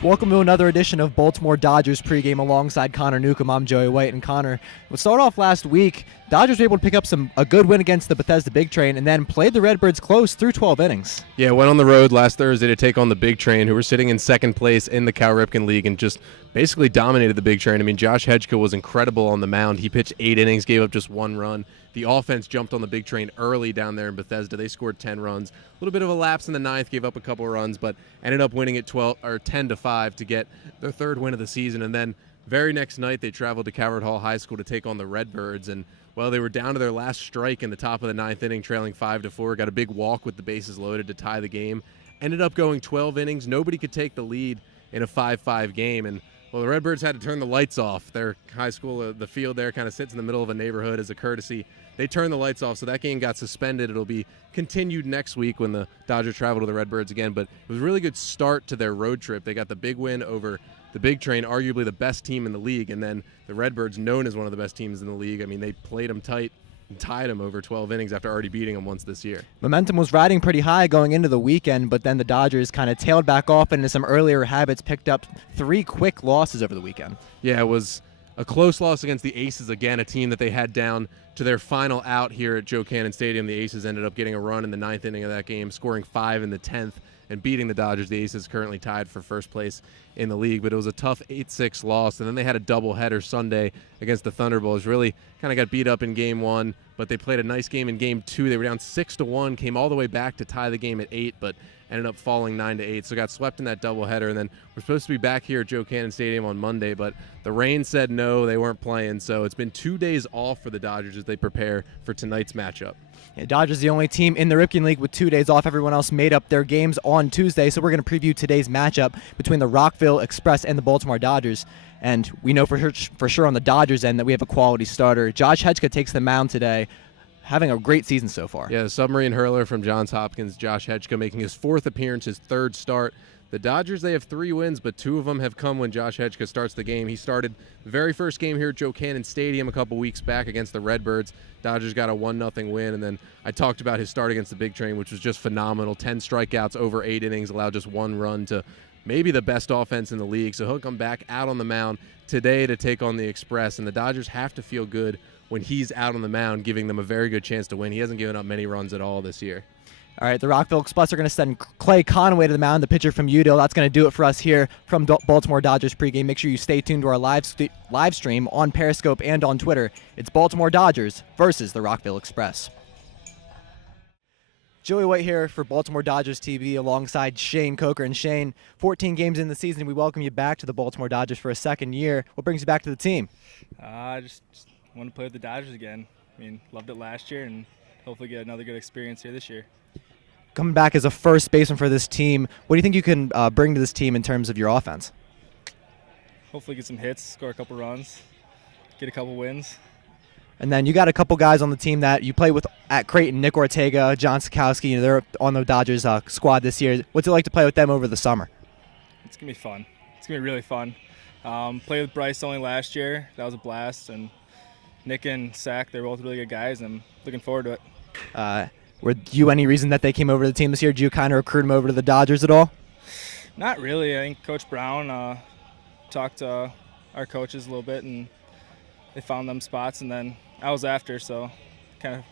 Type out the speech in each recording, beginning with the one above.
Welcome to another edition of Baltimore Dodgers pregame alongside Connor Newcomb. I'm Joey White, and Connor, we'll start off last week. Dodgers were able to pick up a good win against the Bethesda Big Train and then played the Redbirds close through 12 innings. Yeah, went on the road last Thursday to take on the Big Train, who were sitting in second place in the Cal Ripken League and just basically dominated the Big Train. I mean, Josh Hedgeka was incredible on the mound. He pitched 8 innings, gave up just 1 run. The offense jumped on the Big Train early down there in Bethesda. They scored 10 runs. A little bit of a lapse in the ninth, gave up a couple of runs, but ended up winning it 10-5 to get their 3rd win of the season. And then very next night, they traveled to Calvert Hall High School to take on the Redbirds. And well, they were down to their last strike in the top of the 9th inning, trailing 5-4. Got a big walk with the bases loaded to tie the game. Ended up going 12 innings. Nobody could take the lead in a 5-5 game. And well, the Redbirds had to turn the lights off. Their high school, the field there kind of sits in the middle of a neighborhood as a courtesy. They turned the lights off, so that game got suspended. It'll be continued next week when the Dodgers travel to the Redbirds again. But it was a really good start to their road trip. They got the big win over the Big Train, arguably the best team in the league, and then the Redbirds, known as one of the best teams in the league. I mean, they played them tight and tied them over 12 innings after already beating them once this year. Momentum was riding pretty high going into the weekend, but then the Dodgers kind of tailed back off into some earlier habits, picked up 3 quick losses over the weekend. Yeah, it was a close loss against the Aces again, a team that they had down to their final out here at Joe Cannon Stadium. The Aces ended up getting a run in the 9th inning of that game, scoring 5 in the 10th and beating the Dodgers. The Aces currently tied for first place in the league, but it was a tough 8-6 loss. And then they had a doubleheader Sunday against the Thunderbolts. Really kind of got beat up in Game 1, but they played a nice game in Game 2. They were down 6-1, came all the way back to tie the game at 8, but ended up falling 9-8, so got swept in that doubleheader. And then we're supposed to be back here at Joe Cannon Stadium on Monday, but the rain said no, they weren't playing. So it's been 2 days off for the Dodgers as they prepare for tonight's matchup. Yeah, Dodgers the only team in the Ripken League with 2 days off. Everyone else made up their games on Tuesday, so we're going to preview today's matchup between the Rockville Express and the Baltimore Dodgers. And we know for sure on the Dodgers end that we have a quality starter. Josh Hedgeka takes the mound today, having a great season so far. Yeah, the submarine hurler from Johns Hopkins, Josh Hedgeka, making his 4th appearance, his 3rd start. The Dodgers, they have 3 wins, but 2 of them have come when Josh Hedgeka starts the game. He started the very first game here at Joe Cannon Stadium a couple weeks back against the Redbirds. Dodgers got a 1-0 win, and then I talked about his start against the Big Train, which was just phenomenal. 10 strikeouts over 8 innings, allowed just 1 run to maybe the best offense in the league. So he'll come back out on the mound today to take on the Express, and the Dodgers have to feel good when he's out on the mound, giving them a very good chance to win. He hasn't given up many runs at all this year. All right, the Rockville Express are going to send Clay Conway to the mound, the pitcher from Udall. That's going to do it for us here from Baltimore Dodgers pregame. Make sure you stay tuned to our live stream on Periscope and on Twitter. It's Baltimore Dodgers versus the Rockville Express. Joey White here for Baltimore Dodgers TV alongside Shane Coker. And Shane, 14 games in the season, we welcome you back to the Baltimore Dodgers for a 2nd year. What brings you back to the team? I just want to play with the Dodgers again. I mean, loved it last year and hopefully get another good experience here this year. Coming back as a first baseman for this team, what do you think you can bring to this team in terms of your offense? Hopefully get some hits, score a couple runs, get a couple wins. And then you got a couple guys on the team that you play with at Creighton, Nick Ortega, John Sikowski. They're on the Dodgers squad this year. What's it like to play with them over the summer? It's going to be fun. It's going to be really fun. Played with Bryce only last year. That was a blast. And Nick and Sack, they're both really good guys, and I'm looking forward to it. Were you any reason that they came over to the team this year? Did you kind of recruit them over to the Dodgers at all? Not really. I think Coach Brown talked to our coaches a little bit, and they found them spots, and then I was after, so kind of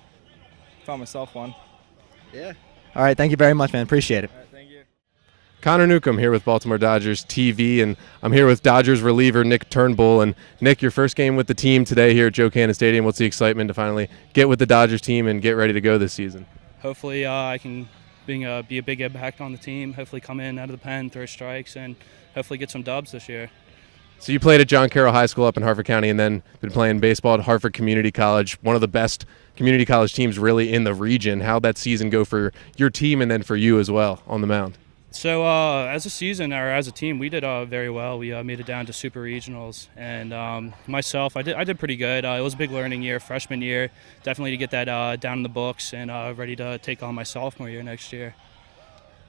found myself one. Yeah. All right, thank you very much, man. Appreciate it. All right, thank you. Connor Newcomb here with Baltimore Dodgers TV, and I'm here with Dodgers reliever Nick Turnbull. And Nick, your first game with the team today here at Joe Cannon Stadium. What's the excitement to finally get with the Dodgers team and get ready to go this season? Hopefully I can be a big impact on the team, hopefully come in out of the pen, throw strikes, and hopefully get some dubs this year. So you played at John Carroll High School up in Harford County and then been playing baseball at Harford Community College, one of the best community college teams really in the region. How'd that season go for your team and then for you as well on the mound? So as a season or as a team, we did very well. We made it down to super regionals, and myself, I did pretty good. It was a big learning year, freshman year, definitely to get that down in the books and ready to take on my sophomore year next year.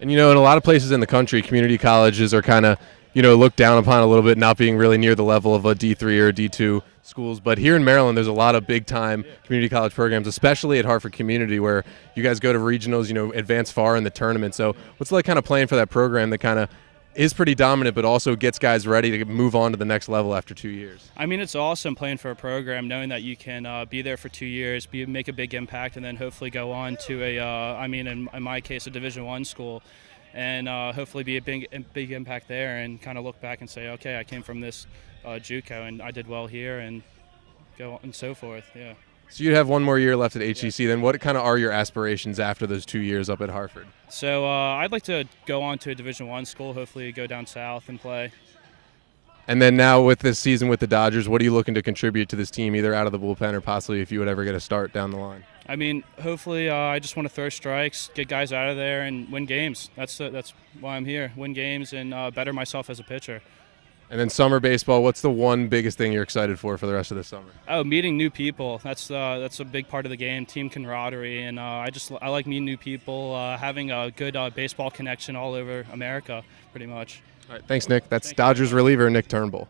And in a lot of places in the country, community colleges are kind of looked down upon a little bit, not being really near the level of a D3 or a D2 schools. But here in Maryland, there's a lot of big-time community college programs, especially at Harford Community, where you guys go to regionals, advance far in the tournament. So what's it like kind of playing for that program that kind of is pretty dominant, but also gets guys ready to move on to the next level after 2 years. I mean, it's awesome playing for a program, knowing that you can be there for 2 years, make a big impact, and then hopefully go on to in my case, a Division I school, and hopefully be a big impact there, and kind of look back and say, okay, I came from this JUCO, and I did well here, and go on and so forth. Yeah. So you'd have one more year left at HCC. Then what kind of are your aspirations after those 2 years up at Hartford? So I'd like to go on to a Division I school, hopefully go down south and play. And then now with this season with the Dodgers, what are you looking to contribute to this team, either out of the bullpen or possibly if you would ever get a start down the line? I mean, hopefully I just want to throw strikes, get guys out of there, and win games. That's why I'm here, win games and better myself as a pitcher. And then summer baseball, what's the one biggest thing you're excited for the rest of the summer? Oh, meeting new people. That's a big part of the game, team camaraderie, and I like meeting new people, having a good baseball connection all over America, pretty much. All right, thanks, Nick. That's Dodgers reliever Nick Turnbull.